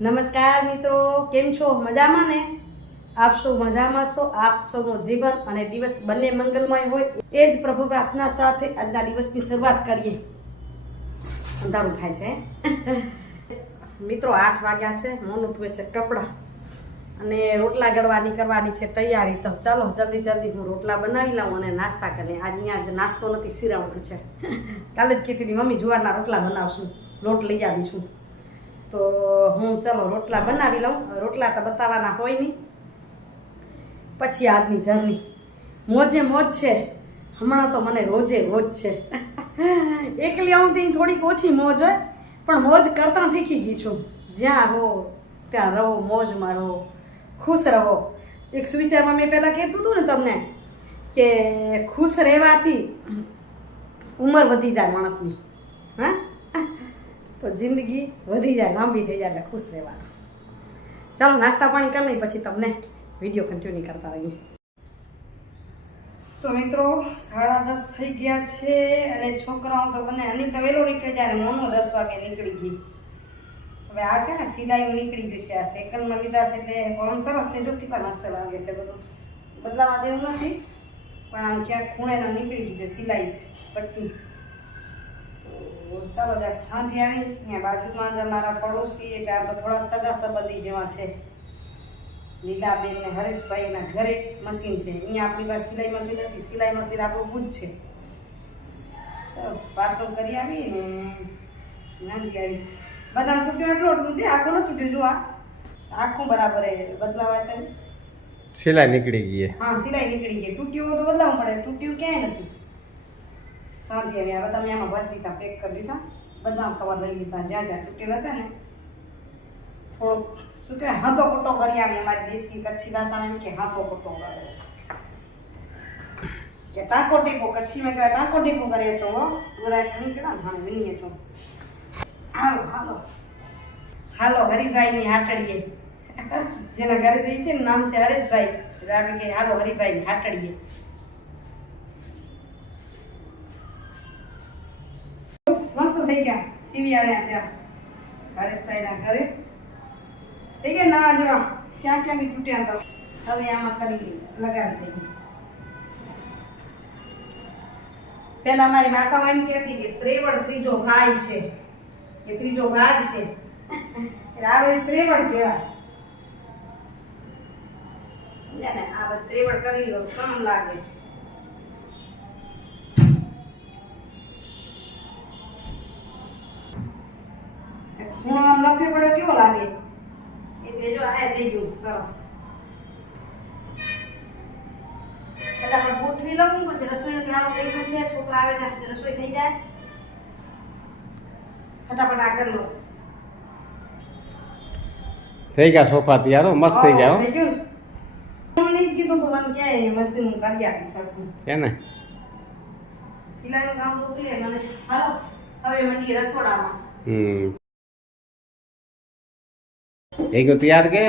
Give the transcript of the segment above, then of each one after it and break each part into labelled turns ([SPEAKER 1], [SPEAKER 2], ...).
[SPEAKER 1] નમસ્કાર મિત્રો, કેમ છો? મજામાં ને? આપ સૌ મજામાં છો? આપ સૌનું જીવન અને દિવસ બંને મંગલમય હોય એ જ પ્રભુ પ્રાર્થના સાથે આજના દિવસની શરૂઆત કરીએ. અંધારું થાય છે મિત્રો, આઠ વાગ્યા છે, મોનું ધોવે છે કપડાં અને રોટલા ગળવાની કરવાની છે તૈયારી. તો ચાલો, જલ્દી જલ્દી હું રોટલા બનાવી લઉં અને નાસ્તા કરીએ આજ અહીંયા નાસ્તો નથી સિરાવડું છે. કાલે જ કીધી મમ્મી જુવારના રોટલા બનાવશું. લોટ લઈ આવીશું. તો હું ચલો રોટલા બનાવી લઉં. રોટલા તો બતાવવાના હોય નહીં. પછી આજની જર્ની. મોજે મોજ છે. હમણાં તો મને રોજે રોજ છે. એકલી આવું ત્યાં થોડીક ઓછી મોજ હોય, પણ મોજ કરતાં શીખી ગઈ છું. જ્યાં રહો, ત્યાં રહો, મોજમાં રહો, ખુશ રહો. એક સુવિચારમાં મેં પહેલાં કહેતું હતું ને તમને કે ખુશ રહેવાથી ઉંમર વધી જાય માણસની. હા? તો જિંદગી વધી જાય, લાંબી થઈ જાય એટલે ખુશ રહેવાનું. ચાલો, નાસ્તા પાણી કરી લઈ પછી તમને વીડિયો કન્ટિન્યુ કરતા રહીએ. તો મિત્રો, સાડા દસ થઈ ગયા છે અને છોકરાઓ તો બને, અનિતા વહેલો નીકળી જાય અને મોનો દસ વાગે નીકળી ગઈ. હવે આ છે ને, સિલાઈઓ નીકળી ગઈ છે, આ સેકન્ડમાં લીધા છે તે પણ સરસ છે, જો કેટલા મસ્ત લાગે છે બધું. બદલાવા દેવું નથી, પણ આમ ક્યાંક ખૂણે નીકળી ગઈ છે, સિલાઈ છે, પટ્ટી. ચાલો જરાક સાંધી આવી અહીંયા બાજુમાં જ અમારા પડોશી એટલે આ તો થોડા સગા સંબંધી જેવા છે. લીલાબેન ને હરેશભાઈના ઘરે મશીન છે. અહીંયા આપણી પાસે સિલાઈ મશીન નથી સિલાઈ મશીન આપણું ભૂજ છે. વાતો કરી આવી ને. નાની આવી. બધા તૂટ્યો એટલો એટલું છે? આખું ન તૂટ્યું જો આ આખું બરાબર એ બદલાવા થાય
[SPEAKER 2] સિલાઈ નીકળી ગઈ
[SPEAKER 1] હા સિલાઈ નીકળી ગઈ. તૂટ્યું તો બદલાવું પડે. તૂટ્યું ક્યાંય નથી. સાંજે આવી હવે બધા મેં આમાં ભરી દીધા પેક કરી દીધા. બધા કવર લઈ લીધા. જ્યાં જ્યાં તૂટેલા છે ને, થોડોક શું કે હાથો કોટો કરી આવે. અમારી દેશી કચ્છી ભાષામાં એમ કે હાથો કોટો કરે. કે ટાંકો ટીપો કચ્છીમાં કહેવાય ટાંકો ટીપો કરીએ છો ગુજરાત નહીં કેડા હા વિનીએ છો. હાલો હાલો. હાલો, હરિભાઈની હાટડીએ. જેના ઘરે જઈ છે ને, નામ છે હરેશભાઈ. રાવી કે, હાલો, હરિભાઈ, હાટડીએ. મસ્ત થઈ ગયા. સીવી આવ્યા ત્યાં. હરેશભાઈના ઘરે. થઈ ગયા નવા જેવા. ક્યાં ક્યાંથી તૂટ્યા હતા હવે આમાં કરી લગાવી દઈએ. પેલા મારી માતાઓ એમ કહેતી કે ત્રેવડ ત્રીજો ભાઈ છે. કે ત્રીજો ભાગ છે. એટલે આ બધી ત્રેવડ કહેવાય. ને, આ બધી ત્રેવડ કરી લો કામ લાગે. ખૂણો આમ લખવી પડે કેવો લાગે? એ જો આ થઈ ગયું સરસ. ફટાફટ ગોઠવી લઉં પછી રસોઈનો ગ્રાઉન્ડ થઈ ગયું છે છોકરા આવે ત્યાં સુધી રસોઈ થઈ જાય. ફટાફટ આ લો.
[SPEAKER 2] થઈ ગયા સોફા તૈયાર મસ્ત થઈ ગયા
[SPEAKER 1] થઈ ગયું. હું કીધું તો મને ક્યાંય મશીન હું કરી આપી શકું
[SPEAKER 2] કે ને?
[SPEAKER 1] સિલાઈનું કામ તો મને હાલો હવે મંડી રસોડામાં.
[SPEAKER 2] હમ. થઈ ગયું તૈયાર કે?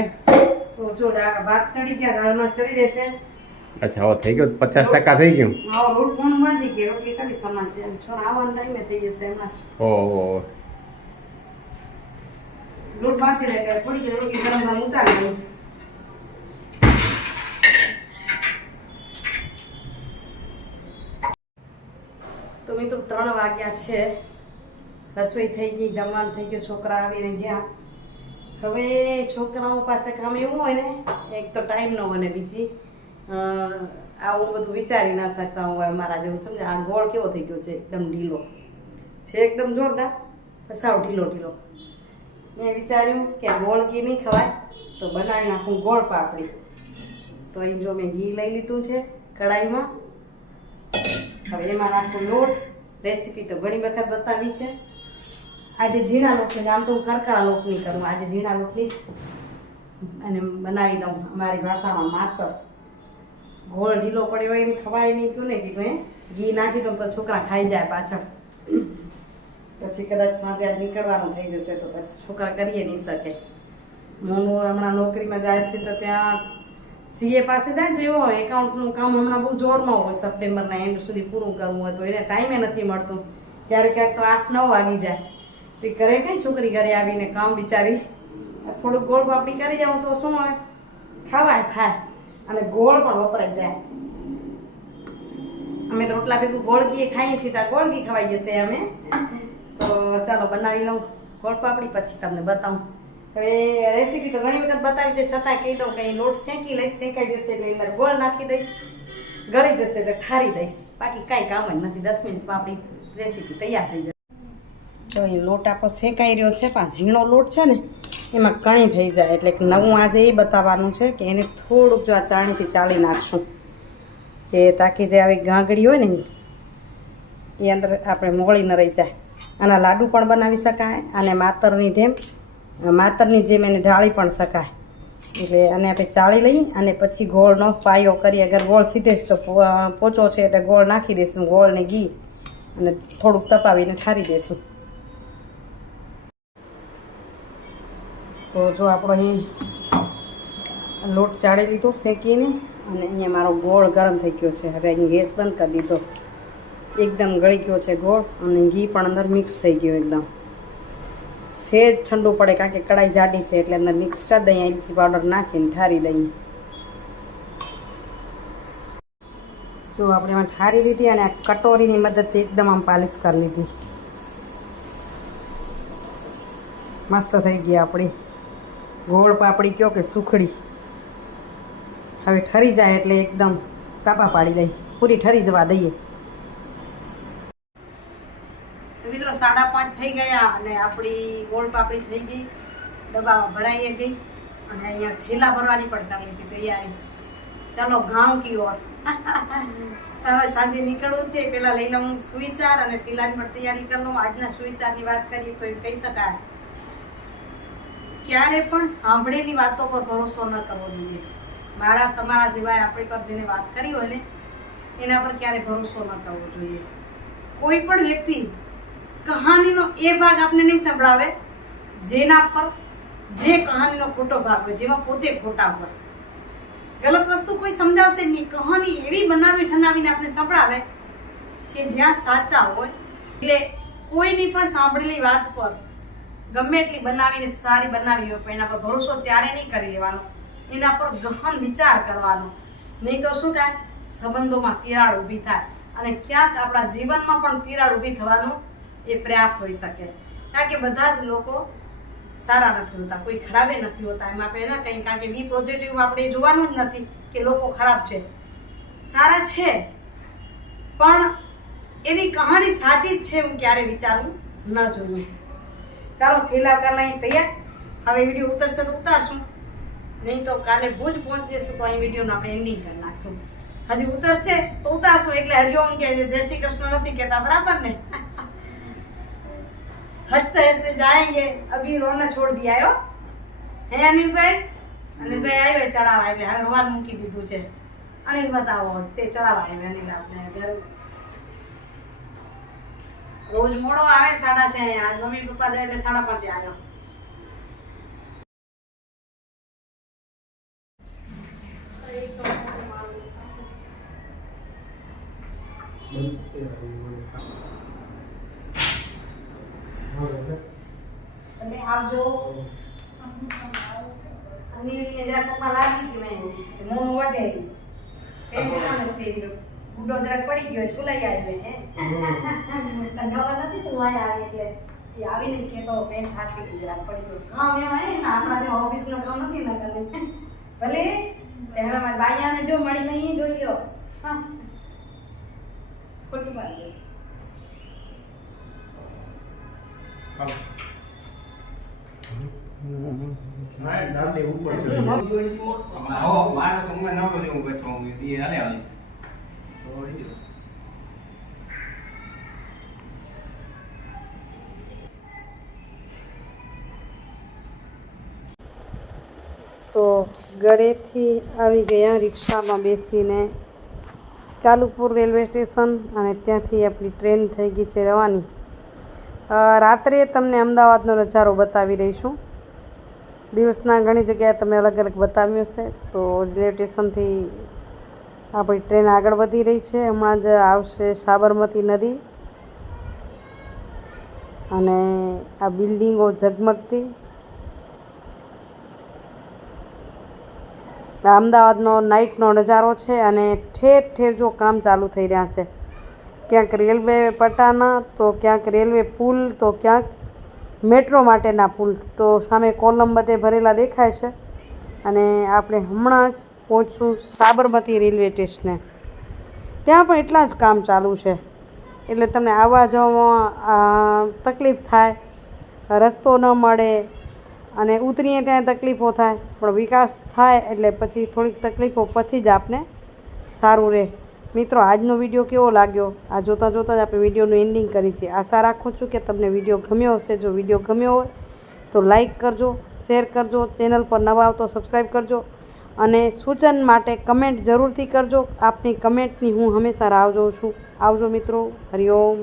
[SPEAKER 2] અચ્છા થઈ ગયું પચાસ ટકા થઈ ગયું. ઓહો.
[SPEAKER 1] તો મિત્રો ત્રણ વાગ્યા છે. રસોઈ થઈ ગઈ જમવાનું થઈ ગયું છોકરા આવીને ગયા. હવે છોકરાઓ પાસે કામ એવું હોય ને, એક તો ટાઈમ ન હોય ને બીજી આવું બધું વિચારી ના શકતા હોય મારા જેવું સમજે આ ગોળ કેવો થઈ ગયો છે? એકદમ ઢીલો. છે એકદમ જોરદાર? સાવ ઢીલો ઢીલો. મેં વિચાર્યું કે ગોળ ઘી નહીં ખવાય, તો બનાવી નાખું ગોળ પાપડી. તો અહીં જો મેં ઘી લઈ લીધું છે કઢાઈમાં. હવે એમાં નાખું લોટ. રેસીપી તો ઘણી વખત બતાવી છે. આજે ઝીણા લોટની આમ તો હું કરકરા લોટની કરું, આજે ઝીણા લોટની અને બનાવી દઉં અમારી ભાષામાં માતર. ગોળ ઢીલો પડ્યો હોય એમ ખવાય નહીં, કયું ને કીધું એ ઘી નાખી દઉં તો છોકરા ખાઈ જાય પાછળ. પછી કદાચ સાંજે નીકળવાનું થઈ જશે તો પછી છોકરા કરીએ નહીં શકે. હું હમણાં નોકરીમાં જાય છે તો ત્યાં સીએ પાસે જાય તો એવો એકાઉન્ટનું કામ હમણાં બહુ જોરમાં હોય, સપ્ટેમ્બરના એન્ડ સુધી પૂરું કરવું હોય તો એને ટાઈમે નથી મળતું. ક્યારેક ક્યારેક તો આઠ નવ વાગી જાય. તો કરે કઈ છોકરી ઘરે આવીને કામ બિચારી? થોડુંક ગોળ પાપડી કરી જાઉં તો શું હોય ખાવાય થાય અને ગોળ પણ વપરાય જાય. અમે તો રોટલા ભેગું ગોળગી ખાઈએ છીએ ત્યાં ગોળગી ખવાઈ જશે અમે. તો ચાલો બનાવી લઉં ગોળ પાપડી પછી તમને બતાવું. હવે રેસીપી તો ઘણી વખત બતાવી છે, છતાં કહી દઉં કે લોટ શેકી લઈશ, શેકાઈ જશે એટલે અંદર ગોળ નાખી દઈશ. ગળી જશે એટલે ઠારી દઈશ. બાકી કાંઈ કામ જ નથી. દસ મિનિટમાં આપણી રેસીપી તૈયાર થઈ જશે. તો એ લોટ આપણો શેકાઈ રહ્યો છે, પણ ઝીણો લોટ છે ને, એમાં કણી થઈ જાય. એટલે નવું આજે એ બતાવવાનું છે કે એને થોડુંક જો આ ચાણીથી ચાળી નાખશું. કે તાકી જે આવી ગાંગડી હોય ને, એ અંદર આપણે મોળી ન રહી જાય. આના લાડુ પણ બનાવી શકાય, અને માતરની ઢેમ માતરની જેમ એને ઢાળી પણ શકાય. એટલે અને આપણે ચાળી લઈ, અને પછી ગોળનો પાયો કરી અગર ગોળ સીધે જ તો પોચો છે, એટલે ગોળ નાખી દઈશું ગોળ ને ઘી, અને થોડુંક તપાવીને ઠારી દઈશું તો જો આપણો અહીં લોટ ચાળી લીધો શેકીને અને અહીંયા મારો ગોળ ગરમ થઈ ગયો છે. હવે અહીં ગેસ બંધ કરી દીધો. એકદમ ગળી ગયો છે ગોળ અને ઘી પણ અંદર મિક્સ થઈ ગયું એકદમ. સેજ ઠંડુ પડે કારણ કે કડાઈ જાડી છે એટલે અંદર મિક્સ કરી દઈએ ઇલાયચી પાવડર નાખીને ઠારી દઈએ. જો આપણે એમાં ઠારી લીધી અને આ કટોરીની મદદથી એકદમ આમ પાલિશ કરી લીધી. મસ્ત થઈ ગઈ આપણી. ગોળ પાપડી કયો કે સુખડી? હવે ઠરી જાય એટલે એકદમ કાપા પાડી લઈ. પૂરી ઠરી જવા દઈએ. મિત્રો સાડા પાંચ થઈ ગયા અને આપણી ગોળ પાપડી થઈ ગઈ. ડબ્બામાં ભરાઈ ગઈ અને અહીંયા થેલા ભરવાની પણ કરી લીધી તૈયારી. ચાલો ગાંવ કી ઓર. સાંજે નીકળવું છે. પેલા લઈ લઉં સુવિચાર અને તિલાની પણ તૈયારી કરી લઉં આજના સુવિચારની વાત કરીએ તો એમ કહી શકાય. ક્યારે પણ સાંભળેલી વાતો પર ભરોસો ન કરવો જોઈએ. મારા, તમારા જેવા આપણી પર જેને વાત કરી હોય ને, એના પર ક્યારે ભરોસો ન કરવો જોઈએ. કોઈ પણ વ્યક્તિ કહાનીનો એ ભાગ આપને નહીં સંભળાવે, જેના પર જે કહાનીનો ખોટો ભાગ હોય, જેમાં પોતે ખોટા હોય. ગલત વસ્તુ કોઈ સમજાવશે નહીં. કહાની એવી બનાવી ઠનાવીને આપણે સંભળાવે કે જ્યાં સાચા હોય, એટલે કોઈની પણ સાંભળેલી વાત પર ગમે એટલી બનાવીને સારી બનાવી હોય, પણ એના પર ભરોસો ત્યારે નહીં કરી લેવાનો. એના પર ગહન વિચાર કરવાનો. નહીં તો શું થાય? સંબંધોમાં તિરાડ ઊભી થાય. અને ક્યાંક આપણા જીવનમાં પણ તિરાડ ઊભી થવાનો એ પ્રયાસ હોઈ શકે. કારણ કે બધા જ લોકો સારા નથી હોતા. કોઈ ખરાબે નથી હોતા. એમાં આપણે એના કંઈ કારણ કે બી પોઝિટિવમાં આપણે જોવાનું જ નથી કે લોકો ખરાબ છે. સારા છે, પણ એની કહાની સાચી જ છે હું ક્યારે વિચારવું ન જોઈએ. ચાલો થેલા કરનાઈ તૈયાર. હવે વીડિયો ઉતરશે તો ઉતારશું. નહીં તો કાલે ભુજ પહોંચી જશું તો અહીં વિડીયોનું આપણે એન્ડિંગ કરી નાખશું. હજી ઉતરશે તો ઉતારશું, એટલે હરિઓમ કે જય શ્રી કૃષ્ણ નથી કહેતા, બરાબર ને? હસતે હસતે જાયંગે, અભી રોના છોડ દી આવ્યો હે અનિલભાઈ? અનિલભાઈ આવ્યો ચડાવવા, એટલે હવે રોવાનું મૂકી દીધું છે. અનિલ બતાવો, તે ચડાવવા આવ્યો અનિલ આપણે રોજ મોડો આવે સાડા છે આ મમ્મી પપ્પા જાય એટલે સાડા પાંચે આવ્યો. અને આવજો અનિલ ને જરા પપ્પા લાગી ગયું મેં મોન વટે પેન્ટ નથી પહેર્યો જરાક પડી ગયો છુલાઈ આવી હે તને ખબર નથી તું આય આવી એટલે એ આવીને જ કહેતો પેન્ટ ફાટી ગઈ જરાક પડી ગયો. કામ એમાં હે ને આપણા જેવા ઓફિસનું કામ નથી ને કરે ભલે હવે મારા બાયાને જો મળી નહીં જોઈ લો. હા ખોટું
[SPEAKER 2] મારો સમય નવો લેવું બેઠો હું એ હાલે આવી
[SPEAKER 1] તો ઘરેથી આવી ગયા, રિક્ષામાં બેસીને ચાલુપુર રેલવે સ્ટેશન અને ત્યાંથી આપણી ટ્રેન થઈ ગઈ છે રવાની. રાત્રે તમને અમદાવાદનો નજારો બતાવી રહીશું દિવસના ઘણી જગ્યાએ તમને અલગ અલગ બતાવ્યું છે. તો રેલવે સ્ટેશનથી આપણી ટ્રેન આગળ વધી રહી છે હમણાં જ આવશે સાબરમતી નદી અને આ બિલ્ડિંગો ઝગમગતી. અમદાવાદનો નાઇટનો નજારો છે અને ઠેર ઠેર જો કામ ચાલુ થઈ રહ્યા છે. ક્યાંક રેલવે પટ્ટાના તો ક્યાંક રેલવે પુલ, તો ક્યાંક મેટ્રો માટેના પુલ, તો સામે કોલમ બધે ભરેલા દેખાય છે. અને આપણે હમણાં જ પહોંચશું સાબરમતી રેલવે સ્ટેશને. ત્યાં પણ એટલા જ કામ ચાલુ છે. એટલે તમને આવવા જવામાં તકલીફ થાય, રસ્તો ન મળે અને ઉતરીએ ત્યાં તકલીફો થાય. પણ વિકાસ થાય એટલે પછી થોડીક તકલીફો પછી જ આપને સારું રહે. મિત્રો, આજનો વીડિયો કેવો લાગ્યો? આ જોતાં જોતાં જ આપણે વિડીયોનું એન્ડિંગ કરી છે આશા રાખું છું કે તમને વીડિયો ગમ્યો હશે. જો વીડિયો ગમ્યો હોય તો લાઈક કરજો શેર કરજો ચેનલ પર નવા આવતો સબસ્ક્રાઈબ કરજો. અને સૂચન માટે કમેન્ટ જરૂરથી કરજો. આપની કમેન્ટની હું હંમેશા રાહ જોઉં છું. આવજો મિત્રો. હરિઓમ